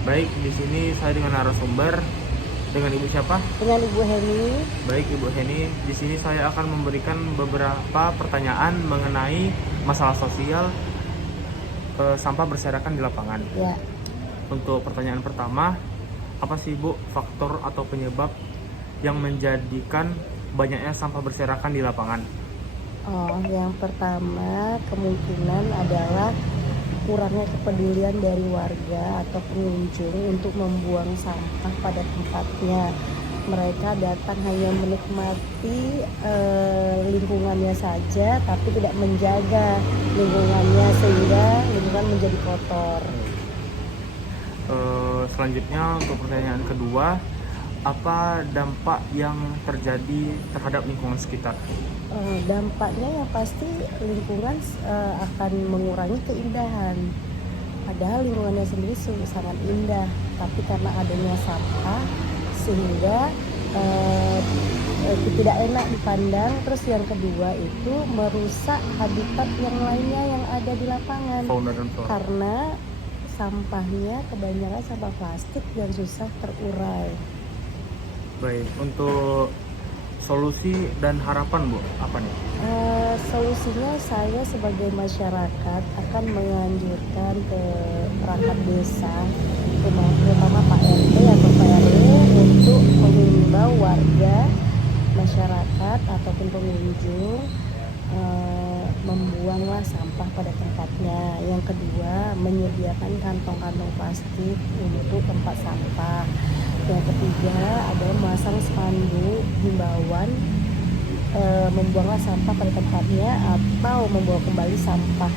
Baik, di sini saya dengan narasumber. Dengan Ibu siapa? Dengan Ibu Heni. Baik, Ibu Heni. Di sini saya akan memberikan beberapa pertanyaan mengenai masalah sosial sampah berserakan di lapangan. Ya. Untuk pertanyaan pertama, apa sih Bu faktor atau penyebab yang menjadikan banyaknya sampah berserakan di lapangan? Yang pertama kemungkinan adalah kurangnya kepedulian dari warga atau pengunjung untuk membuang sampah pada tempatnya. Mereka datang hanya menikmati lingkungannya saja, tapi tidak menjaga lingkungannya sehingga lingkungan menjadi kotor. Selanjutnya untuk pertanyaan kedua, apa dampak yang terjadi terhadap lingkungan sekitar? Dampaknya yang pasti lingkungan akan mengurangi keindahan. Padahal lingkungannya sendiri sangat indah, tapi karena adanya sampah sehingga tidak enak dipandang. Terus yang kedua itu merusak habitat yang lainnya yang ada di lapangan. Fauna dan flora. Karena sampahnya kebanyakan sampah plastik dan susah terurai. Baik, untuk solusi dan harapan Bu, apa nih? Solusinya saya sebagai masyarakat akan menganjurkan ke perangkat desa, terutama Pak RT atau Pak RW untuk mengimbau warga, masyarakat ataupun pengunjung membuanglah sampah pada tempatnya. Yang kedua, menyediakan kantong-kantong plastik untuk tempat sampah. Yang ketiga adalah memasang spanduk himbauan membuanglah sampah pada tempatnya atau membawa kembali sampah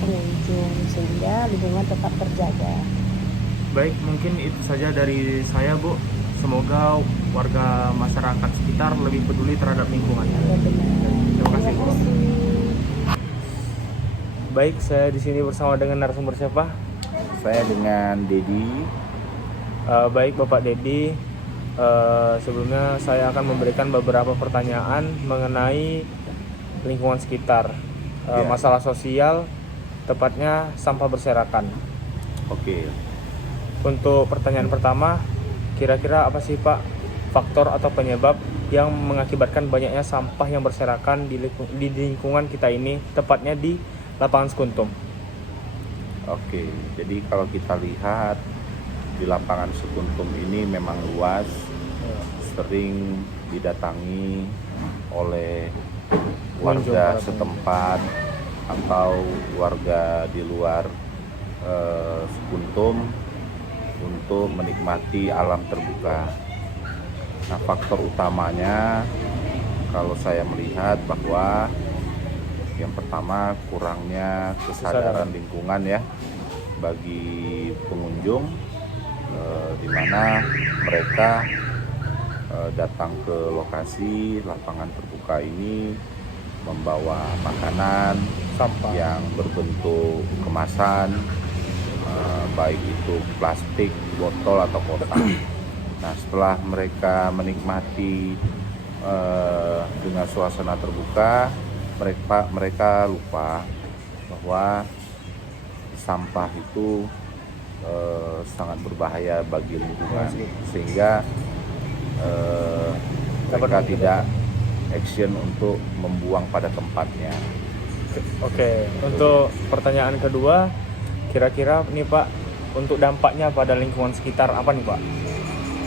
pengunjung sehingga lingkungan tetap terjaga. Baik, mungkin itu saja dari saya Bu. Semoga warga masyarakat sekitar lebih peduli terhadap lingkungannya. Ya, benar. Terima kasih Bu. Terima kasih. Baik, saya di sini bersama dengan narasumber siapa? Saya dengan Dedi. Baik Bapak Dedi, sebelumnya saya akan memberikan beberapa pertanyaan mengenai lingkungan sekitar, masalah sosial, tepatnya sampah berserakan. Oke. Untuk pertanyaan pertama, kira-kira apa sih Pak faktor atau penyebab yang mengakibatkan banyaknya sampah yang berserakan di lingkungan kita ini, tepatnya di lapangan Sekuntum? Oke, jadi kalau kita lihat di lapangan Sekuntum ini memang luas, sering didatangi oleh warga setempat atau warga di luar Sekuntum untuk menikmati alam terbuka. Nah, faktor utamanya kalau saya melihat bahwa yang pertama kurangnya kesadaran lingkungan ya bagi pengunjung, di mana mereka datang ke lokasi lapangan terbuka ini membawa makanan, sampah yang berbentuk kemasan, baik itu plastik, botol atau kotak. Nah, setelah mereka menikmati dengan suasana terbuka, mereka lupa bahwa sampah itu sangat berbahaya bagi lingkungan, sehingga mereka tidak action untuk membuang pada tempatnya. Oke, untuk pertanyaan kedua, kira-kira nih Pak, untuk dampaknya pada lingkungan sekitar apa nih Pak?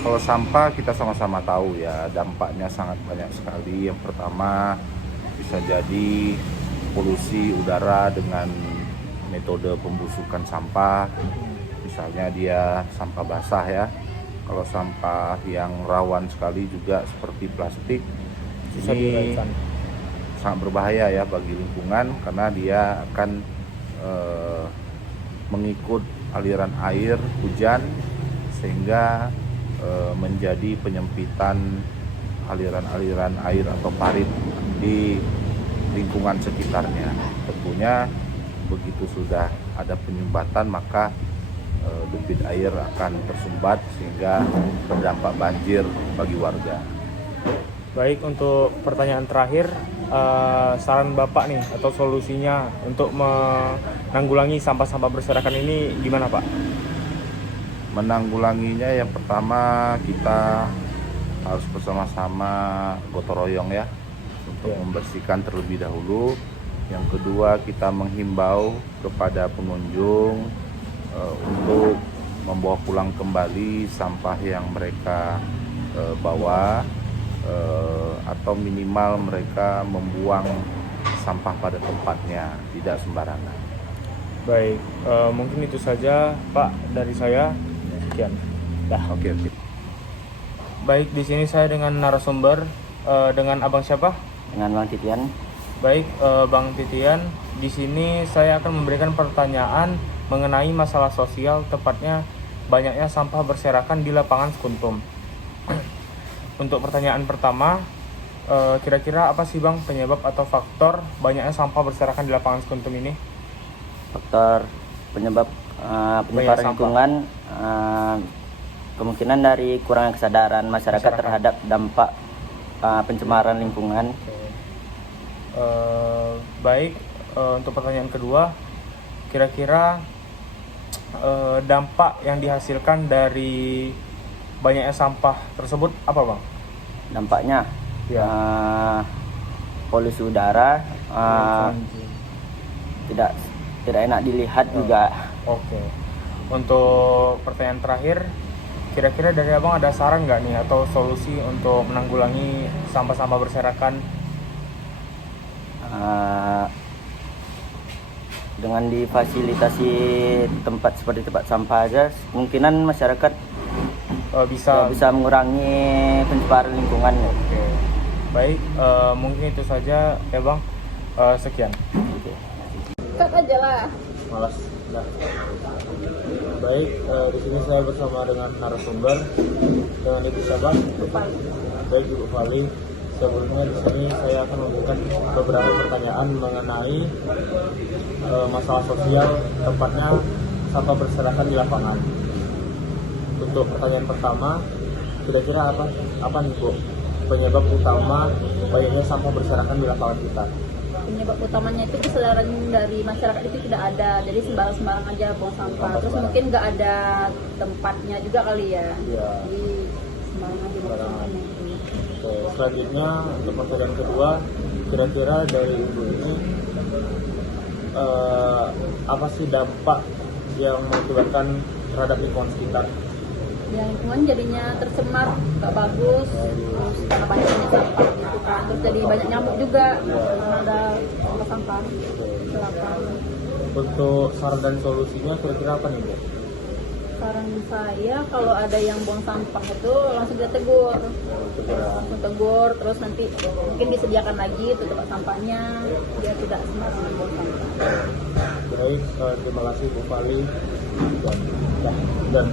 Kalau sampah kita sama-sama tahu ya, dampaknya sangat banyak sekali. Yang pertama bisa jadi polusi udara dengan metode pembusukan sampah. Misalnya dia sampah basah ya. Kalau sampah yang rawan sekali juga seperti plastik, ini sangat berbahaya ya bagi lingkungan karena dia akan mengikut aliran air hujan sehingga menjadi penyempitan aliran-aliran air atau parit di lingkungan sekitarnya. Tentunya begitu sudah ada penyumbatan maka debit air akan tersumbat sehingga berdampak banjir bagi warga. Baik, untuk pertanyaan terakhir, saran Bapak nih atau solusinya untuk menanggulangi sampah-sampah berserakan ini gimana Pak? Menanggulanginya yang pertama kita harus bersama-sama gotong royong ya untuk membersihkan terlebih dahulu. Yang kedua kita menghimbau kepada pengunjung untuk membawa pulang kembali sampah yang mereka bawa atau minimal mereka membuang sampah pada tempatnya, tidak sembarangan. Baik, mungkin itu saja Pak dari saya. Sekian. Oke. Baik, di sini saya dengan narasumber dengan Abang siapa? Dengan Bang Titian. Baik, Bang Titian. Di sini saya akan memberikan pertanyaan mengenai masalah sosial, tepatnya banyaknya sampah berserakan di lapangan Sekuntum. Untuk pertanyaan pertama, kira-kira apa sih Bang penyebab atau faktor banyaknya sampah berserakan di lapangan Sekuntum ini? Faktor penyebab penyebaran lingkungan kemungkinan dari kurangnya kesadaran masyarakat terhadap dampak pencemaran lingkungan. Baik, untuk pertanyaan kedua, kira-kira dampak yang dihasilkan dari banyaknya sampah tersebut apa Bang? Dampaknya Ya. Polusi udara, tidak enak dilihat juga. Oke. Untuk pertanyaan terakhir, kira-kira dari Abang ada saran nggak nih atau solusi untuk menanggulangi sampah-sampah berserakan? Dengan difasilitasi tempat seperti tempat sampah aja, kemungkinan masyarakat bisa mengurangi pencemaran lingkungan. Oke. Baik, mungkin itu saja ya Bang. Sekian. Cut aja lah. Malas. Nah. Baik, di sini saya bersama dengan narasumber dengan Ibu siapa? Baik, Ibu Fali. Sebelumnya di sini saya akan memberikan beberapa pertanyaan mengenai masalah sosial, tepatnya sampah berserakan di lapangan. Untuk pertanyaan pertama, kira-kira apa nih Bu penyebab utama banyaknya sampah berserakan di lapangan kita? Penyebab utamanya itu kesadaran dari masyarakat itu tidak ada, jadi sembarang aja buang sampah. Terus mungkin nggak ada tempatnya juga kali ya. Iya. Jadi sembarang aja buang sampahnya itu. Oke, selanjutnya untuk pertanyaan kedua, kira-kira dari Ibu ini apa sih dampak yang mengakibatkan terhadap lingkungan sekitar? Ya lingkungan jadinya tercemar, nggak bagus, terus karena banyaknya sampah gitu kan. Terus jadi banyak nyamuk juga karena ada sampah di lapangan. Untuk saran dan solusinya kira-kira apa nih Bu? Saran saya kalau ada yang buang sampah itu langsung kita tegur. Langsung tegur, terus nanti mungkin disediakan lagi tuh tempat sampahnya biar tidak sembarangan buang sampah. Baik, terima kasih Bu Fali dan